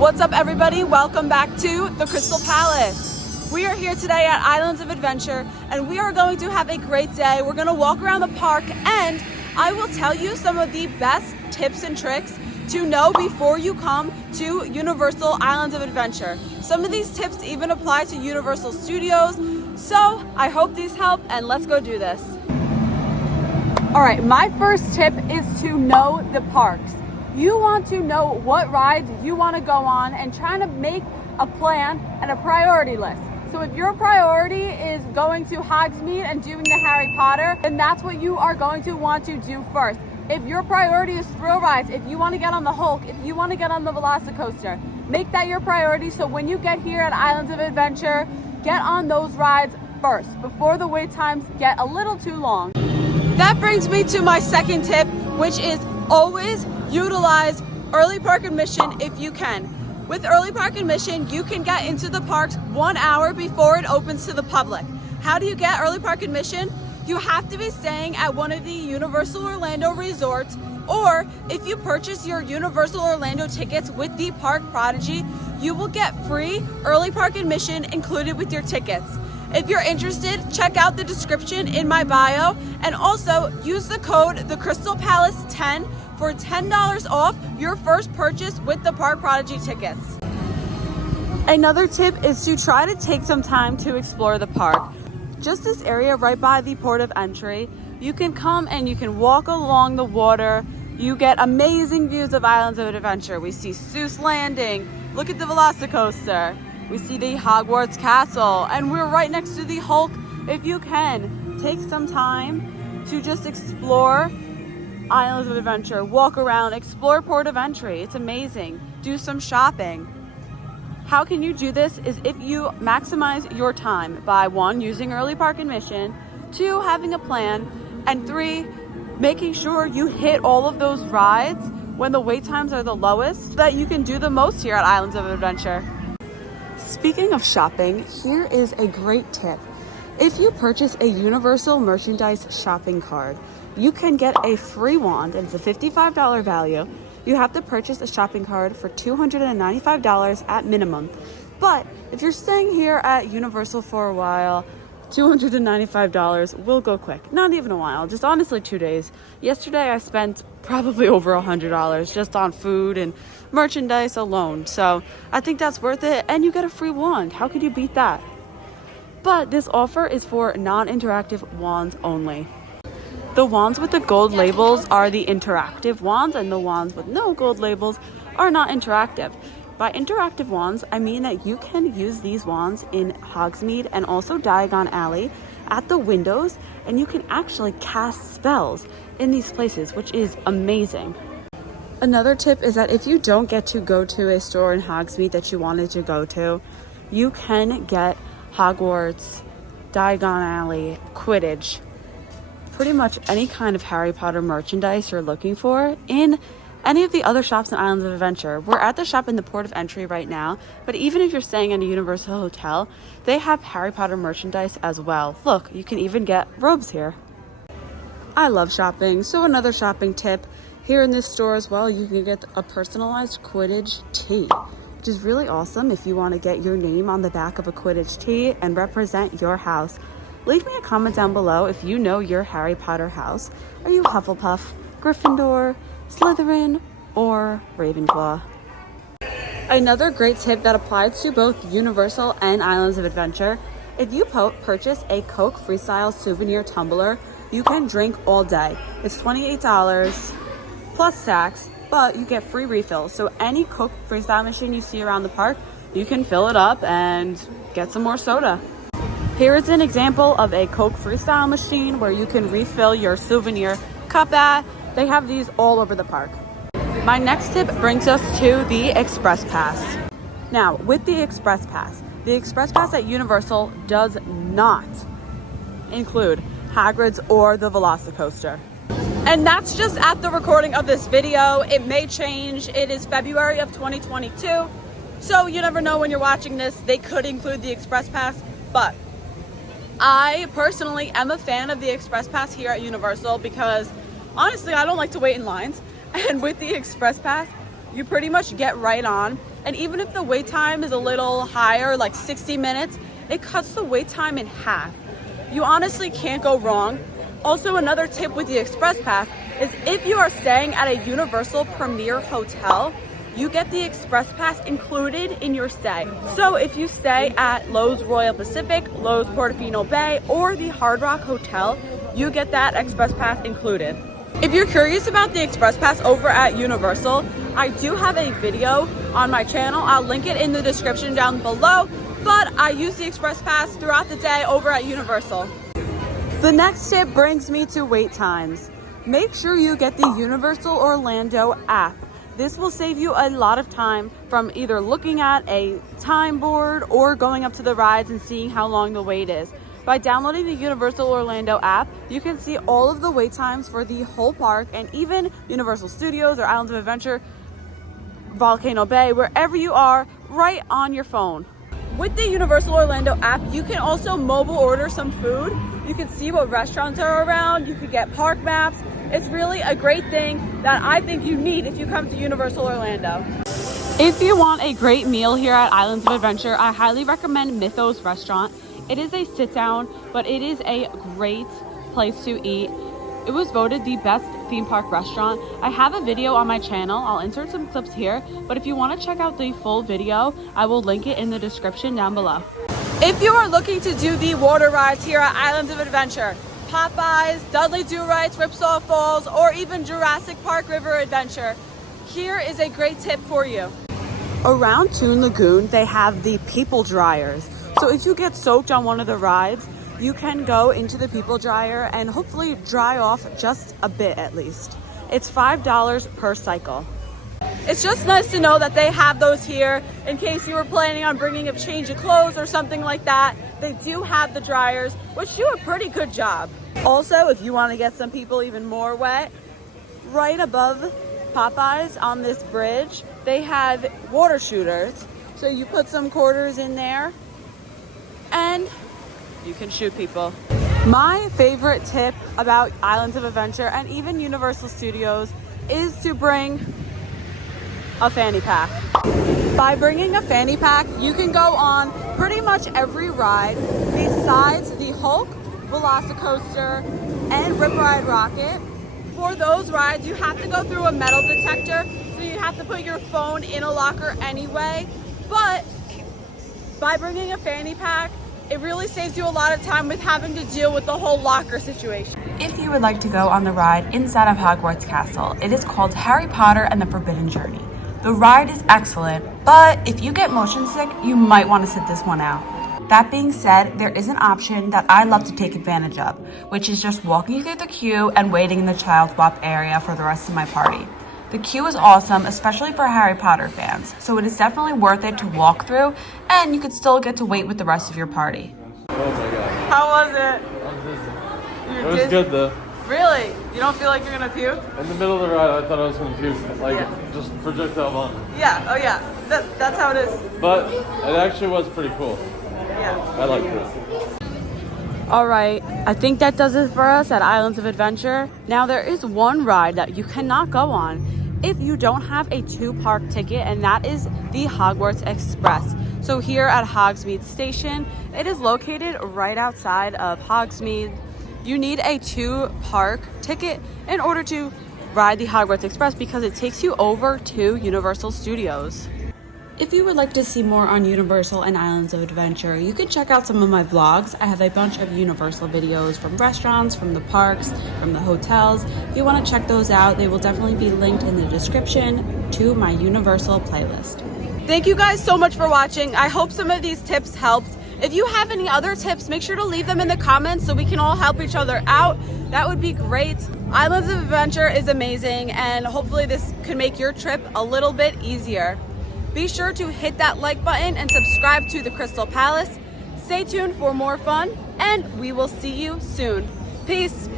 What's up, everybody? Welcome back to the Krystal Palace. We are here today at Islands of Adventure, and we are going to have a great day. We're going to walk around the park, and I will tell you some of the best tips and tricks to know before you come to Universal Islands of Adventure. Some of these tips even apply to Universal Studios, so I hope these help, and let's go do this. All right, my first tip is to know the parks. You want to know what rides you want to go on and trying to make a plan and a priority list. So if your priority is going to Hogsmeade and doing the Harry Potter, then that's what you are going to want to do first. If your priority is thrill rides, if you want to get on the Hulk, if you want to get on the Velocicoaster, make that your priority so when you get here at Islands of Adventure, get on those rides first before the wait times get a little too long. That brings me to my second tip, which is always utilize early park admission if you can. With early park admission, you can get into the parks 1 hour before it opens to the public. How do you get early park admission? You have to be staying at one of the Universal Orlando resorts, or if you purchase your Universal Orlando tickets with the Park Prodigy, you will get free early park admission included with your tickets. If you're interested, check out the description in my bio, and also use the code TheKrystalPalace10 for $10 off your first purchase with the Park Prodigy tickets. Another tip is to try to take some time to explore the park. Just this area right by the port of entry, you can come and you can walk along the water. You get amazing views of Islands of Adventure. We see Seuss Landing, look at the Velocicoaster. We see the Hogwarts Castle, and we're right next to the Hulk. If you can, take some time to just explore Islands of Adventure, walk around, explore Port of Entry. It's amazing. Do some shopping. How can you do this is if you maximize your time by 1, using early park admission, 2, having a plan, and 3, making sure you hit all of those rides when the wait times are the lowest so that you can do the most here at Islands of Adventure. Speaking of shopping, here is a great tip. If you purchase a Universal Merchandise shopping card, you can get a free wand, and it's a $55 value. You have to purchase a shopping card for $295 at minimum. But if you're staying here at Universal for a while, $295 will go quick. Not even a while, just honestly 2 days. Yesterday I spent probably over $100 just on food and merchandise alone. So I think that's worth it, and you get a free wand. How could you beat that? But this offer is for non-interactive wands only. The wands with the gold labels are the interactive wands, and the wands with no gold labels are not interactive. By interactive wands, I mean that you can use these wands in Hogsmeade and also Diagon Alley at the windows, and you can actually cast spells in these places, which is amazing. Another tip is that if you don't get to go to a store in Hogsmeade that you wanted to go to, you can get Hogwarts, Diagon Alley, Quidditch, pretty much any kind of Harry Potter merchandise you're looking for in any of the other shops in Islands of Adventure. We're at the shop in the port of entry right now, but even if you're staying in a Universal hotel, they have Harry Potter merchandise as well. Look, you can even get robes here. I love shopping, so another shopping tip, here in this store as well, you can get a personalized Quidditch tee, which is really awesome if you want to get your name on the back of a Quidditch tee and represent your house. Leave me a comment down below if you know your Harry Potter house. Are you Hufflepuff, Gryffindor, Slytherin, or Ravenclaw? Another great tip that applies to both Universal and Islands of Adventure, if you purchase a Coke Freestyle souvenir tumbler, you can drink all day. It's $28 plus tax, but you get free refills. So any Coke Freestyle machine you see around the park, you can fill it up and get some more soda. Here is an example of a Coke Freestyle machine where you can refill your souvenir cup at. They have these all over the park. My next tip brings us to the Express Pass. Now, with the Express Pass at Universal does not include Hagrid's or the Velocicoaster. And that's just at the recording of this video. It may change. It is February of 2022. So you never know when you're watching this. They could include the Express Pass, but I personally am a fan of the Express Pass here at Universal because honestly, I don't like to wait in lines. And with the Express Pass, you pretty much get right on And even if the wait time is a little higher, like 60 minutes, it cuts the wait time in half. You honestly can't go wrong. Also, another tip with the Express Pass is if you are staying at a Universal Premier Hotel, you get the Express Pass included in your stay. So if you stay at Loews Royal Pacific, Loews Portofino Bay, or the Hard Rock Hotel, you get that Express Pass included. If you're curious about the Express Pass over at Universal, I do have a video on my channel. I'll link it in the description down below, but I use the Express Pass throughout the day over at Universal. The next tip brings me to wait times. Make sure you get the Universal Orlando app. This will save you a lot of time from either looking at a time board or going up to the rides and seeing how long the wait is. By downloading the Universal Orlando app, you can see all of the wait times for the whole park and even Universal Studios or Islands of Adventure, Volcano Bay, wherever you are, right on your phone. With the Universal Orlando app, you can also mobile order some food. You can see what restaurants are around. You can get park maps. It's really a great thing that I think you need if you come to Universal Orlando. If you want a great meal here at Islands of Adventure, I highly recommend Mythos restaurant. It is a sit down, but it is a great place to eat. It was voted the best theme park restaurant. I have a video on my channel. I'll insert some clips here, but if you want to check out the full video, I will link it in the description down below. If you are looking to do the water rides here at Islands of Adventure, Popeyes, Dudley Do-Rights, Ripsaw Falls, or even Jurassic Park River Adventure, here is a great tip for you. Around Toon Lagoon, they have the people dryers. So if you get soaked on one of the rides, you can go into the people dryer and hopefully dry off just a bit at least. It's $5 per cycle. It's just nice to know that they have those here in case you were planning on bringing a change of clothes or something like that. They do have the dryers, which do a pretty good job. Also, if you want to get some people even more wet, right above Popeyes on this bridge, they have water shooters. So you put some quarters in there and you can shoot people. My favorite tip about Islands of Adventure and even Universal Studios is to bring a fanny pack. By bringing a fanny pack, you can go on pretty much every ride besides the Hulk, Velocicoaster, and Rip Ride Rocket. For those rides, you have to go through a metal detector, so you have to put your phone in a locker anyway. But by bringing a fanny pack, it really saves you a lot of time with having to deal with the whole locker situation. If you would like to go on the ride inside of Hogwarts Castle, it is called Harry Potter and the Forbidden Journey. The ride is excellent, but if you get motion sick, you might want to sit this one out. That being said, there is an option that I love to take advantage of, which is just walking through the queue and waiting in the child swap area for the rest of my party. The queue is awesome, especially for Harry Potter fans, so it is definitely worth it to walk through, and you could still get to wait with the rest of your party. Oh my god. How was it? I was dizzy. You're It was dizzy? good though. Really? You don't feel like you're gonna puke? In the middle of the ride, I thought I was gonna puke, like just projectile vomit. Yeah, oh yeah, that's how it is. But it actually was pretty cool. Yeah. I liked it. All right, I think that does it for us at Islands of Adventure. Now there is one ride that you cannot go on if you don't have a 2-park ticket, and that is the Hogwarts Express. So here at Hogsmeade Station, it is located right outside of Hogsmeade. You need a 2-park ticket in order to ride the Hogwarts Express because it takes you over to Universal Studios. If you would like to see more on Universal and Islands of Adventure, you can check out some of my vlogs. I have a bunch of Universal videos from restaurants, from the parks, from the hotels. If you want to check those out, they will definitely be linked in the description to my Universal playlist. Thank you guys so much for watching. I hope some of these tips helped. If you have any other tips, make sure to leave them in the comments so we can all help each other out. That would be great. Islands of Adventure is amazing, and hopefully this could make your trip a little bit easier. Be sure to hit that like button and subscribe to the Krystal Palace. Stay tuned for more fun, and we will see you soon. Peace.